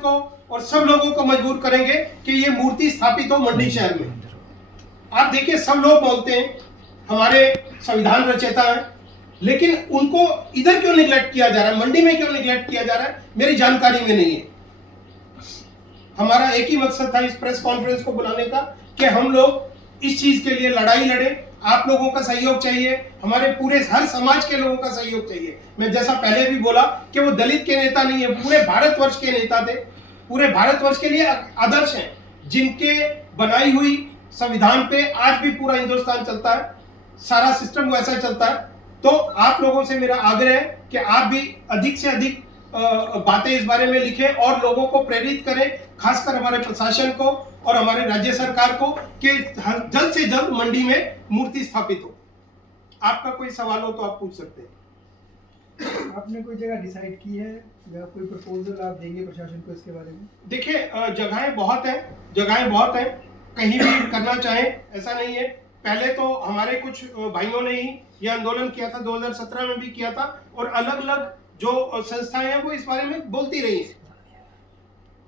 को और सब लोगों को मजबूर करेंगे कि ये मूर्ति स्थापित हो मंडी शहर में। आप देखिए, सब लोग बोलते हैं हमारे संविधान रचयिता हैं, लेकिन उनको इधर क्यों निगलेक्ट किया जा रहा है, मंडी में क्यों निगलेक्ट किया जा रहा है, मेरी जानकारी में नहीं है। हमारा एक ही मकसद था इस प्रेस कॉन्फ्रेंस को बुलाने का कि हम लोग इस चीज के लिए लड़ाई लड़े। आप लोगों का सहयोग चाहिए, हमारे पूरे हर समाज के लोगों का सहयोग चाहिए। मैं जैसा पहले भी बोला कि वो दलित के नेता नहीं है, पूरे भारतवर्ष के नेता थे, पूरे भारतवर्ष के लिए आदर्श हैं, जिनके बनाई हुई संविधान पे आज भी पूरा हिंदुस्तान चलता है, सारा सिस्टम वैसा चलता है। तो आप लोगों से मेरा आग्रह है कि आप भी अधिक से अधिक बातें इस बारे में लिखें और लोगों को प्रेरित करें, खासकर हमारे प्रशासन को और हमारे राज्य सरकार को, कि जल्द से जल्द मंडी में मूर्ति स्थापित हो। आपका कोई सवाल हो तो आप पूछ सकते हैं। आपने कोई जगह डिसाइड की है या कोई प्रपोजल आप देंगे प्रशासन को इसके बारे में? देखिए, जगहें बहुत हैं, कहीं भी करना चाहें ऐसा नहीं है। पहले तो हमारे कुछ भाइयों ने ही यह आंदोलन किया था, 2017 में भी किया था, और अलग अलग जो संस्थाएं हैं वो इस बारे में बोलती रही।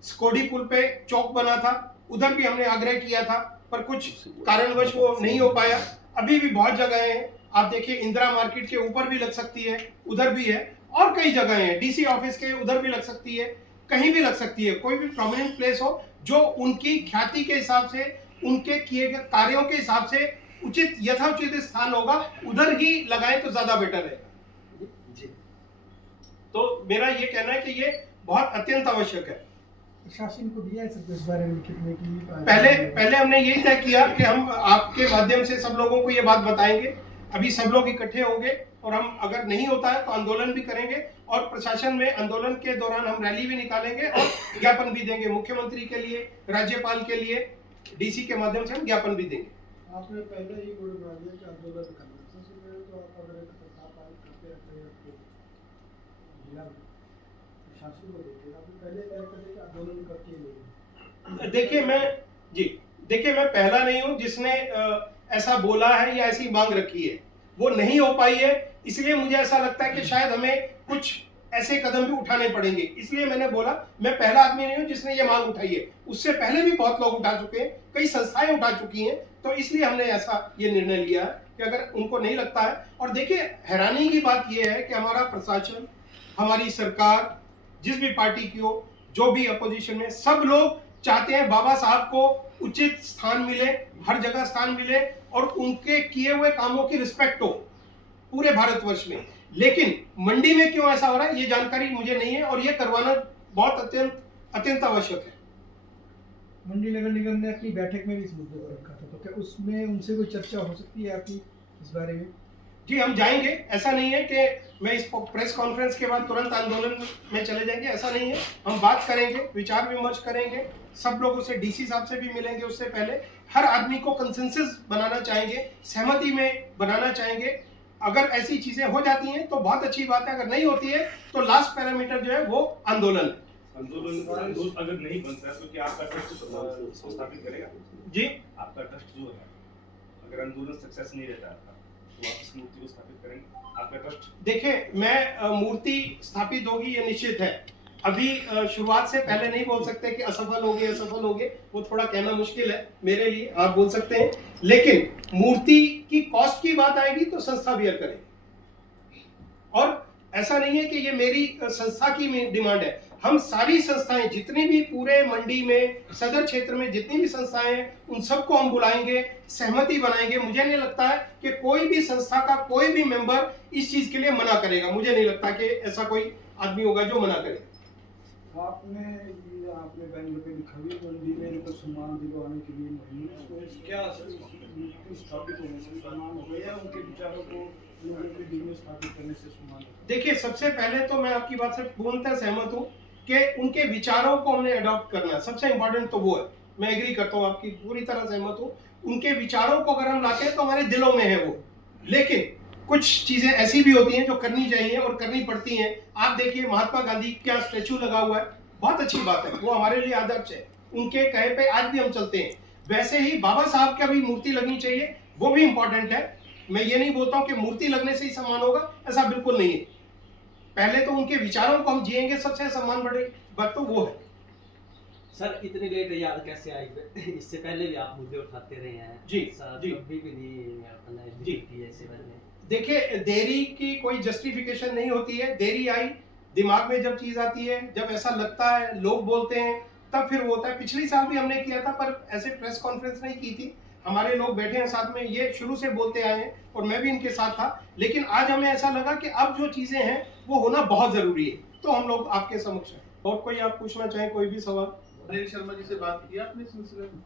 स्कोडी पुल पे चौक बना था, उधर भी हमने आग्रह किया था, पर कुछ कारणवश वो नहीं हो पाया। अभी भी बहुत जगह हैं, आप देखिए इंदिरा मार्केट के ऊपर भी लग सकती है, उधर भी है, और कई जगह हैं, डीसी ऑफिस के उधर भी लग सकती है, कहीं भी लग सकती है। कोई भी प्रोमिनेंट प्लेस हो जो उनकी ख्याति के हिसाब से, उनके किए गए कार्यों के हिसाब से उचित यथोचित स्थान होगा, उधर ही लगाए तो ज्यादा बेटर है। तो मेरा ये कहना है कि ये बहुत अत्यंत आवश्यक है। प्रशासन को दिया है सब इस बारे में लिखने की? पहले हमने यही तय किया कि हम आपके माध्यम से सब लोगों को ये बात बताएंगे। अभी सब लोग इकट्ठे होंगे और हम, अगर नहीं होता है तो आंदोलन भी करेंगे, और प्रशासन में आंदोलन के दौरान हम रैली भी निकालेंगे और ज्ञापन भी देंगे, मुख्यमंत्री के लिए, राज्यपाल के लिए, डीसी के माध्यम से हम ज्ञापन भी देंगे। आपने पहले ही बोल दिया कि आंदोलन करना, सबसे पहले तो आप अगर एक प्रस्ताव पारित करते रहते हैं तो जिला प्रशासन को देखिए, आपने पहले तय कर दिया कि आंदोलन करते नहीं। देखिए मैं पहला नहीं हूं जिसने ऐसा बोला है या ऐसी मांग रखी है, वो नहीं हो पाई है। इसलिए मुझे ऐसा लगता है कि शायद हमें कुछ ऐसे कदम भी उठाने पड़ेंगे। इसलिए मैंने बोला, मैं पहला आदमी नहीं हूं जिसने ये मांग उठाई है, उससे पहले भी बहुत लोग उठा चुके हैं, कई संस्थाएं उठा चुकी हैं। तो इसलिए हमने ऐसा ये निर्णय लिया है कि अगर उनको नहीं लगता है, और देखिए हैरानी की बात यह है कि हमारा प्रशासन, हमारी सरकार, जिस भी पार्टी की हो, जो भी अपोजिशन में, सब लोग चाहते हैं बाबा साहब को उचित स्थान मिले, हर जगह स्थान मिले, और उनके किए हुए कामों की रिस्पेक्ट हो पूरे भारतवर्ष में। लेकिन मंडी में क्यों ऐसा हो रहा है ये जानकारी मुझे नहीं है, और ये करवाना बहुत अत्यंत आवश्यक है। मंडी नगर निगम ने अपनी बैठक में भी इस मुद्दे पर रखा था, तो क्या उसमें उनसे कोई चर्चा हो सकती है आपकी इस बारे में? जी, हम जाएंगे। ऐसा नहीं है कि मैं इस प्रेस कॉन्फ्रेंस के बाद तुरंत आंदोलन में चले जाएंगे, ऐसा नहीं है। हम बात करेंगे, विचार विमर्श करेंगे, सब लोगों से, डीसी साहब से भी मिलेंगे। उससे पहले हर आदमी को कंसेंसस बनाना चाहेंगे, सहमति में बनाना चाहेंगे। अगर ऐसी चीजें हो जाती हैं तो बहुत अच्छी बात है, अगर नहीं होती है तो लास्ट पैरामीटर जो है वो आंदोलन है। आंदोलन अगर नहीं बनता है तो क्या आपका ट्रस्ट स्थापित करेगा? जी, आपका ट्रस्ट जो है, अगर आंदोलन सक्सेस नहीं रहता है तो आप इस मूर्ति को स्थापित करेंगे, आपका ट्रस्ट? देखिए, मैं मूर्ति स्थापित होगी ये निश्चित है। अभी शुरुआत से पहले नहीं बोल सकते कि असफल हो गए, वो थोड़ा कहना मुश्किल है मेरे लिए, आप बोल सकते हैं। लेकिन मूर्ति की कॉस्ट की बात आएगी तो संस्था बियर करेगी, और ऐसा नहीं है कि ये मेरी संस्था की डिमांड है। हम सारी संस्थाएं, जितनी भी पूरे मंडी में, सदर क्षेत्र में जितनी भी संस्थाएं हैं, उन सबको हम बुलाएंगे, सहमति बनाएंगे। मुझे नहीं लगता है कि कोई भी संस्था का कोई भी मेंबर इस चीज के लिए मना करेगा। मुझे नहीं लगता कि ऐसा कोई आदमी होगा जो मना करे। आपने बैंगलोर में लिखा भी मंडी में इनको सम्मान दिलवाने के लिए क्या स्थापित होने से सम्मान हो गया, उनके विचारों को लोगों के बीच में स्थापित करने से सम्मान? देखिए, सबसे पहले तो मैं आपकी बात से पूर्णतः सहमत हूँ कि उनके विचारों को हमने अडॉप्ट करना है, सबसे इंपॉर्टेंट तो वो है। मैं एग्री करता हूँ, आपकी पूरी तरह सहमत हूँ। उनके विचारों को अगर हम लाते हैं तो हमारे दिलों में है वो, लेकिन कुछ चीजें ऐसी भी होती हैं जो करनी चाहिए और करनी पड़ती हैं। आप देखिए, महात्मा गांधी का स्टैचू लगा हुआ है, बहुत अच्छी बात है, वो हमारे लिए आदर्श है, उनके कहे पे आज भी हम चलते हैं। वैसे ही बाबा साहब का भी मूर्ति लगनी चाहिए, वो भी इंपॉर्टेंट है। मैं ये नहीं बोलता हूँ कि मूर्ति लगने से ही सम्मान होगा, ऐसा बिल्कुल नहीं है। पहले तो उनके विचारों को हम जिएंगे, सबसे सम्मान बढ़े बात तो वो है। सर इतनी लेट याद कैसे आई? इससे पहले भी आप मुद्दे उठाते रहे हैं जी, सर, जी। कभी भी नहीं अपना जी। की ऐसे मैंने। देखिए, देरी की कोई जस्टिफिकेशन नहीं होती है। देरी आई, दिमाग में जब चीज आती है, जब ऐसा लगता है, लोग बोलते हैं, तब फिर वो होता है। पिछली साल भी हमने किया था, पर ऐसे प्रेस कॉन्फ्रेंस नहीं की थी। हमारे लोग बैठे हैं साथ में, ये शुरू से बोलते आए हैं और मैं भी इनके साथ था। लेकिन आज हमें ऐसा लगा कि अब जो चीजें हैं वो होना बहुत जरूरी है, तो हम लोग आपके समक्ष हैं। और कोई आप पूछना चाहें कोई भी सवाल? अनिल शर्मा जी से बात की आपने इस सिलसिले में?